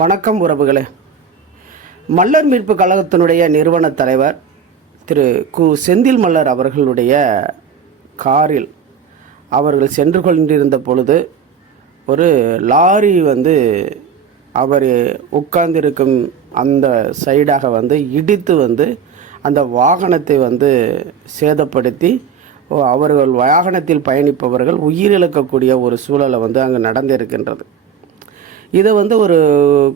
வணக்கம் உறவுகளே. மல்லர் மீட்பு கழகத்தினுடைய நிறுவன தலைவர் திரு கு. செந்தில் மல்லர் அவர்களுடைய காரில் அவர்கள் சென்று கொண்டிருந்த பொழுது ஒரு லாரி வந்து அவர் உட்கார்ந்திருக்கும் அந்த சைடாக வந்து இடித்து வந்து அந்த வாகனத்தை வந்து சேதப்படுத்தி அவர்கள் வாகனத்தில் பயணிப்பவர்கள் உயிரிழக்கக்கூடிய ஒரு சூழலை வந்து அங்கே நடந்திருக்கின்றது. இதை வந்து ஒரு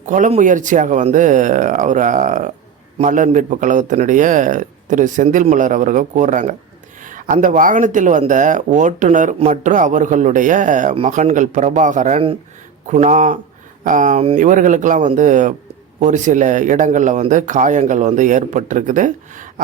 கொலை முயற்சியாக வந்து அவர் அ, மீட்பு கழகத்தினுடைய திரு செந்தில் மலர் அவர்கள் கூறுறாங்க. அந்த வாகனத்தில் வந்த ஓட்டுநர் மற்றும் அவர்களுடைய மகன்கள் பிரபாகரன் குணா இவர்களுக்கெல்லாம் வந்து ஒரு சில இடங்களில் வந்து காயங்கள் வந்து ஏற்பட்டிருக்குது.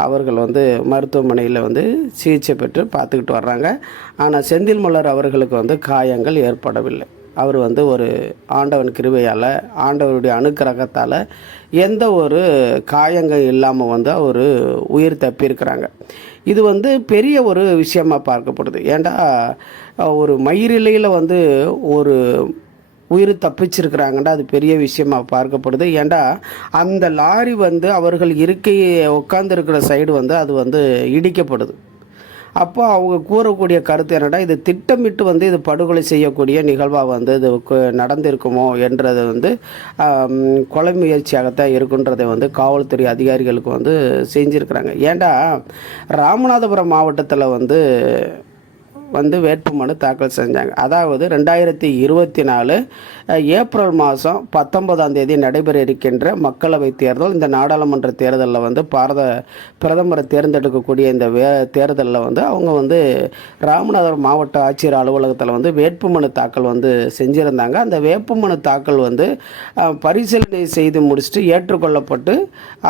அவர்கள் வந்து மருத்துவமனையில் வந்து சிகிச்சை பெற்று பார்த்துக்கிட்டு வர்றாங்க. ஆனால் செந்தில் மலர் அவர்களுக்கு வந்து காயங்கள் ஏற்படவில்லை. அவர் வந்து ஒரு ஆண்டவன் கிருபையால் ஆண்டவருடைய அணுக்கிரகத்தால் எந்த ஒரு காயங்கள் இல்லாமல் வந்து அவர் உயிர் தப்பியிருக்கிறாங்க. இது வந்து பெரிய ஒரு விஷயமா பார்க்கப்படுது. ஏண்டா ஒரு மயிரிலையில் வந்து ஒரு உயிர் தப்பிச்சிருக்கிறாங்கண்டா அது பெரிய விஷயமா பார்க்கப்படுது. ஏண்டா அந்த லாரி வந்து அவர்கள் இருக்கை உட்காந்துருக்கிற சைடு வந்து அது வந்து இடிக்கப்படுது. அப்போ அவங்க கூறக்கூடிய கருத்து என்னடா இது திட்டமிட்டு வந்து இது படுகொலை செய்யக்கூடிய நிகழ்வாக வந்து இது நடந்திருக்குமோ என்றது வந்து கொலை முயற்சியாகத்தான் இருக்குன்றதை வந்து காவல்துறை அதிகாரிகளுக்கு வந்து செஞ்சுருக்கிறாங்க. ஏண்டா ராமநாதபுரம் மாவட்டத்தில் வந்து வந்து வேட்புமனு தாக்கல் செஞ்சாங்க. அதாவது ரெண்டாயிரத்தி இருபத்தி நாலு ஏப்ரல் மாதம் பத்தொன்பதாம் தேதி நடைபெற இருக்கின்ற மக்களவை தேர்தல் இந்த நாடாளுமன்ற தேர்தலில் வந்து பாரத பிரதமரை தேர்ந்தெடுக்கக்கூடிய இந்த வே தேர்தலில் வந்து அவங்க வந்து ராமநாதபுரம் மாவட்ட ஆட்சியர் அலுவலகத்தில் வந்து வேட்புமனு தாக்கல் வந்து செஞ்சுருந்தாங்க. அந்த வேட்புமனு தாக்கல் வந்து பரிசீலனை செய்து முடிச்சுட்டு ஏற்றுக்கொள்ளப்பட்டு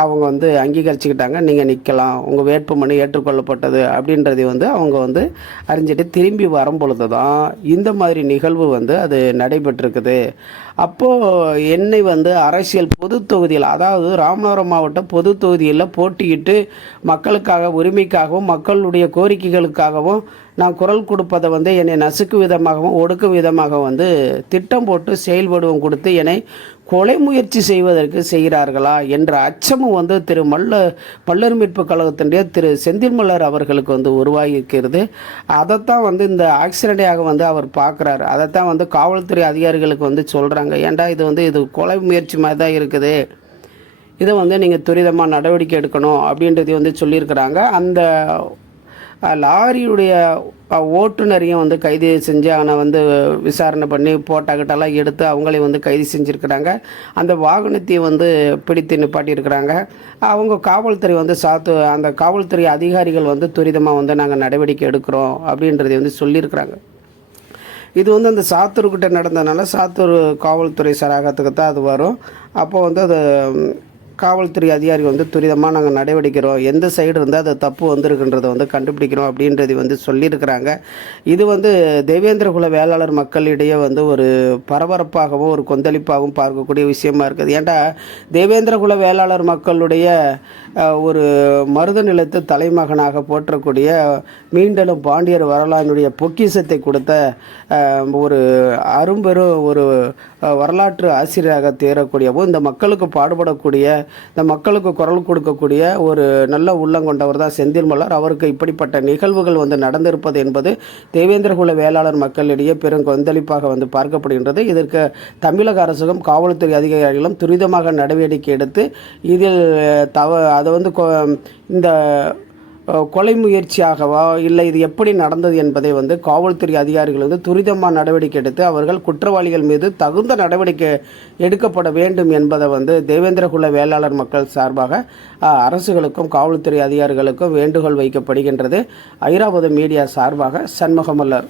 அவங்க வந்து அங்கீகரிச்சுக்கிட்டாங்க. நீங்கள் நிற்கலாம் உங்கள் வேட்புமனு ஏற்றுக்கொள்ளப்பட்டது அப்படின்றதை வந்து அவங்க வந்து அறிஞ்சிட்டு திரும்பி வரும் பொழுது தான் இந்த மாதிரி நிகழ்வு வந்து அது நடைபெற்றிருக்குது. அப்போது என்னை வந்து அரசியல் பொது தொகுதியில் அதாவது ராமநாதபுரம் மாவட்ட பொது தொகுதியில் போட்டியிட்டு மக்களுக்காக உரிமைக்காகவும் மக்களுடைய கோரிக்கைகளுக்காகவும் நான் குரல் கொடுப்பதை வந்து என்னை நசுக்கு விதமாகவும் ஒடுக்கும் விதமாகவும் வந்து திட்டம் போட்டு செயல்படுவம் கொடுத்து என்னை கொலை முயற்சி செய்வதற்கு செய்கிறார்களா என்ற அச்சமும் வந்து திரு மல்ல பல்லர் மீட்பு கழகத்தினுடைய திரு செந்தில் மல்லர் அவர்களுக்கு வந்து உருவாகியிருக்கிறது. அதைத்தான் வந்து இந்த ஆக்சிடென்டாக வந்து அவர் பார்க்குறாரு. அதைத்தான் வந்து காவல்துறை அதிகாரிகளுக்கு வந்து சொல்கிறாங்க ஏன்டா இது வந்து இது கொலை முயற்சி மாதிரி தான் இருக்குது. இதை வந்து நீங்கள் துரிதமாக நடவடிக்கை எடுக்கணும் அப்படின்றதையும் வந்து சொல்லியிருக்கிறாங்க. அந்த லாரியுடைய ஓட்டுநரையும் வந்து கைது செஞ்சு அவனை வந்து விசாரணை பண்ணி போட்டாக்கிட்டெல்லாம் எடுத்து அவங்களையும் வந்து கைது செஞ்சுருக்கிறாங்க. அந்த வாகனத்தையும் வந்து பிடித்து நிப்பாட்டியிருக்கிறாங்க. அவங்க காவல்துறை வந்து சாத்து அந்த காவல்துறை அதிகாரிகள் வந்து துரிதமாக வந்து நாங்கள் நடவடிக்கை எடுக்கிறோம் அப்படின்றதை வந்து சொல்லியிருக்கிறாங்க. இது வந்து அந்த சாத்தூர்கிட்ட நடந்ததுனால சாத்தூர் காவல்துறை சராகத்துக்கு தான் அது வரும். அப்போ வந்து அது காவல்துறை அதிகாரி வந்து துரிதமாக நாங்கள் நடவடிக்கிறோம். எந்த சைடு இருந்தால் அது தப்பு வந்திருக்குன்றதை வந்து கண்டுபிடிக்கிறோம் அப்படின்றதை வந்து சொல்லியிருக்கிறாங்க. இது வந்து தேவேந்திரகுல வேளாளர் மக்களிடையே வந்து ஒரு பரபரப்பாகவும் ஒரு கொந்தளிப்பாகவும் பார்க்கக்கூடிய விஷயமா இருக்குது. ஏன்டா தேவேந்திரகுல வேளாளர் மக்களுடைய ஒரு மருத நிலத்து தலைமகனாக போற்றக்கூடிய மீண்டலும் பாண்டியர் வரலாறுடைய பொக்கிஷத்தை கொடுத்த ஒரு அரும்பெரும் ஒரு வரலாற்று ஆசிரியராக தேரக்கூடியவும் இந்த மக்களுக்கு பாடுபடக்கூடிய இந்த மக்களுக்கு குரல் கொடுக்கக்கூடிய ஒரு நல்ல உள்ளம் கொண்டவர் தான் செந்தில் மலர். அவருக்கு இப்படிப்பட்ட நிகழ்வுகள் வந்து நடந்திருப்பது என்பது தேவேந்திரகுல வேளாளர் மக்களிடையே பெரும் கொந்தளிப்பாக வந்து பார்க்கப்படுகின்றது. இதற்கு தமிழக அரசும் காவல்துறை அதிகாரிகளும் துரிதமாக நடவடிக்கை எடுத்து இதில் தவ அதை வந்து கொ- இந்த கொலை முயற்சியாகவா இல்லை இது எப்படி நடந்தது என்பதை வந்து காவல்துறை அதிகாரிகள் வந்து துரிதமாக நடவடிக்கை எடுத்து அவர்கள் குற்றவாளிகள் மீது தகுந்த நடவடிக்கை எடுக்கப்பட வேண்டும் என்பதை வந்து தேவேந்திரகுல வேளாளர் மக்கள் சார்பாக அரசுகளுக்கும் காவல்துறை அதிகாரிகளுக்கும் வேண்டுகோள் வைக்கப்படுகின்றது. ஐராவத மீடியா சார்பாக சண்முகமல்லர்.